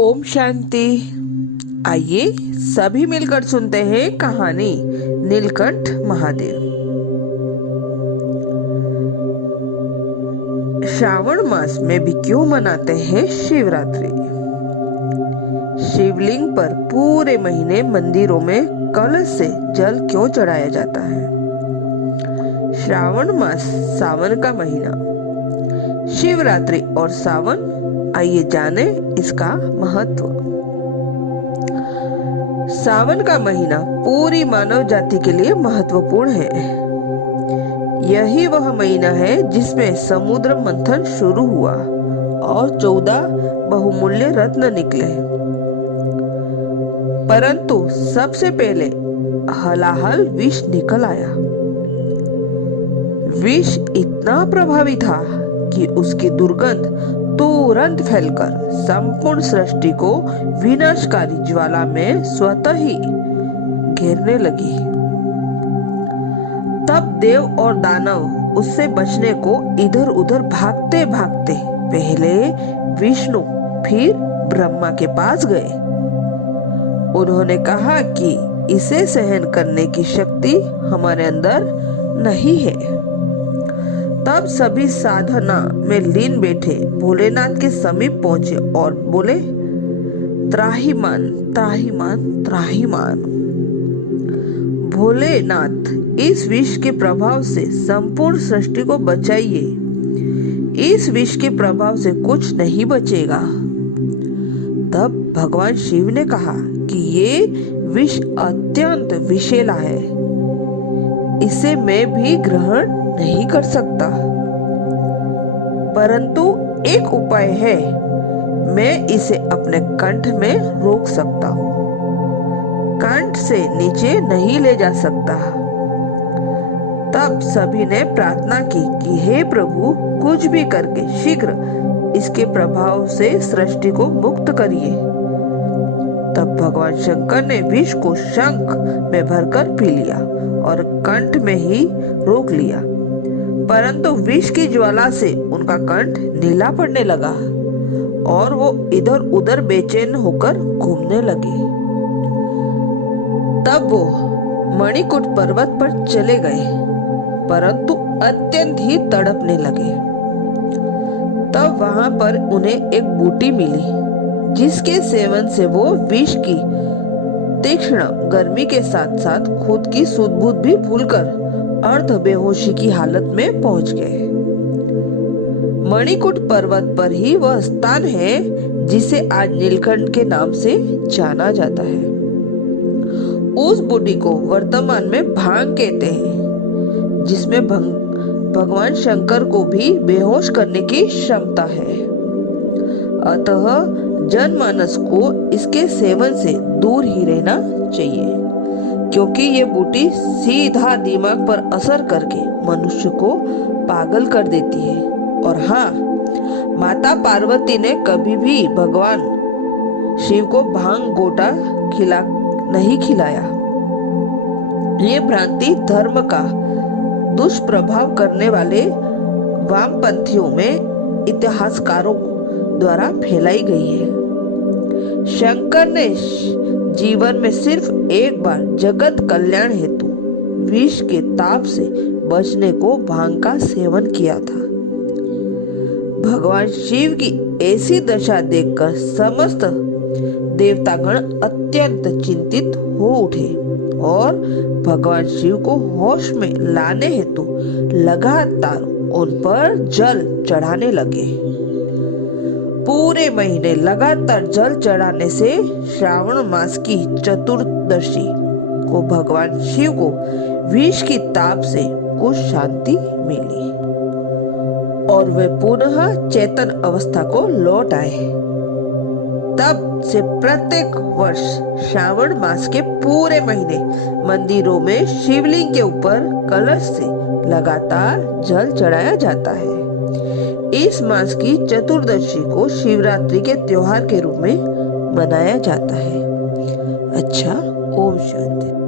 ओम शांति। आइए सभी मिलकर सुनते हैं कहानी नीलकंठ महादेव। श्रावण मास में भी क्यों मनाते हैं शिवरात्रि। शिवलिंग पर पूरे महीने मंदिरों में कलश से जल क्यों चढ़ाया जाता है। श्रावण मास सावन का महीना, शिवरात्रि और सावन। आइए जाने इसका महत्व। सावन का महीना पूरी मानव जाति के लिए महत्वपूर्ण है। यही वह महीना है जिसमें समुद्र मंथन शुरू हुआ और 14 बहुमूल्य रत्न निकले। परंतु सबसे पहले हलाहल विष निकल आया। विष इतना प्रभावी था कि उसकी दुर्गंध तुरंत फैलकर संपूर्ण सृष्टि को विनाशकारी ज्वाला में स्वतः ही घेरने लगी। तब देव और दानव उससे बचने को इधर उधर भागते भागते पहले विष्णु फिर ब्रह्मा के पास गए। उन्होंने कहा कि इसे सहन करने की शक्ति हमारे अंदर नहीं है। तब सभी साधना में लीन बैठे भोलेनाथ के समीप पहुंचे और बोले, त्राहिमाम त्राहिमाम त्राहिमाम। भोलेनाथ, इस विष के प्रभाव से संपूर्ण सृष्टि को बचाइए। इस विष के प्रभाव से कुछ नहीं बचेगा। तब भगवान शिव ने कहा कि ये विष अत्यंत विषैला है, इसे मैं भी ग्रहण नहीं कर सकता। परंतु एक उपाय है, मैं इसे अपने कंठ में रोक सकता हूँ। कंठ से नीचे नहीं ले जा सकता। तब सभी ने प्रार्थना की कि हे प्रभु, कुछ भी करके शीघ्र इसके प्रभाव से सृष्टि को मुक्त करिए। तब भगवान शंकर ने विष को शंख में भरकर पी लिया और कंठ में ही रोक लिया। परंतु विष की ज्वाला से उनका कंठ नीला पड़ने लगा और वो इधर उधर बेचैन होकर घूमने लगे। तब वो मणिकूट पर्वत पर चले गए, परंतु अत्यंत ही तड़पने लगे। तब वहां पर उन्हें एक बूटी मिली, जिसके सेवन से वो विष की तीक्ष्ण गर्मी के साथ साथ खुद की सुध-बुध भी भूलकर अर्ध बेहोशी की हालत में पहुंच गए। मणिकूट पर्वत पर ही वह स्थान है जिसे आज नीलकंठ के नाम से जाना जाता है। उस बूटी को वर्तमान में भांग कहते हैं, जिसमें भगवान शंकर को भी बेहोश करने की क्षमता है। अतः जनमानस को इसके सेवन से दूर ही रहना चाहिए, क्योंकि ये बूटी सीधा दिमाग पर असर करके मनुष्य को पागल कर देती है। और हाँ, माता पार्वती ने कभी भी भगवान शिव को भांग गोटा नहीं खिलाया। ये भ्रांति धर्म का दुष्प्रभाव करने वाले वामपंथियों में इतिहासकारों द्वारा फैलाई गई है। शंकर ने जीवन में सिर्फ एक बार जगत कल्याण हेतु विष के ताप से बचने को भांग का सेवन किया था। भगवान शिव की ऐसी दशा देखकर समस्त देवतागण अत्यंत चिंतित हो उठे और भगवान शिव को होश में लाने हेतु लगातार उन पर जल चढ़ाने लगे। पूरे महीने लगातार जल चढ़ाने से श्रावण मास की चतुर्दशी को भगवान शिव को विष की ताप से कुछ शांति मिली और वे पुनः चेतन अवस्था को लौट आए। तब से प्रत्येक वर्ष श्रावण मास के पूरे महीने मंदिरों में शिवलिंग के ऊपर कलश से लगातार जल चढ़ाया जाता है। इस मास की चतुर्दशी को शिवरात्रि के त्योहार के रूप में मनाया जाता है। अच्छा, ओम शांति।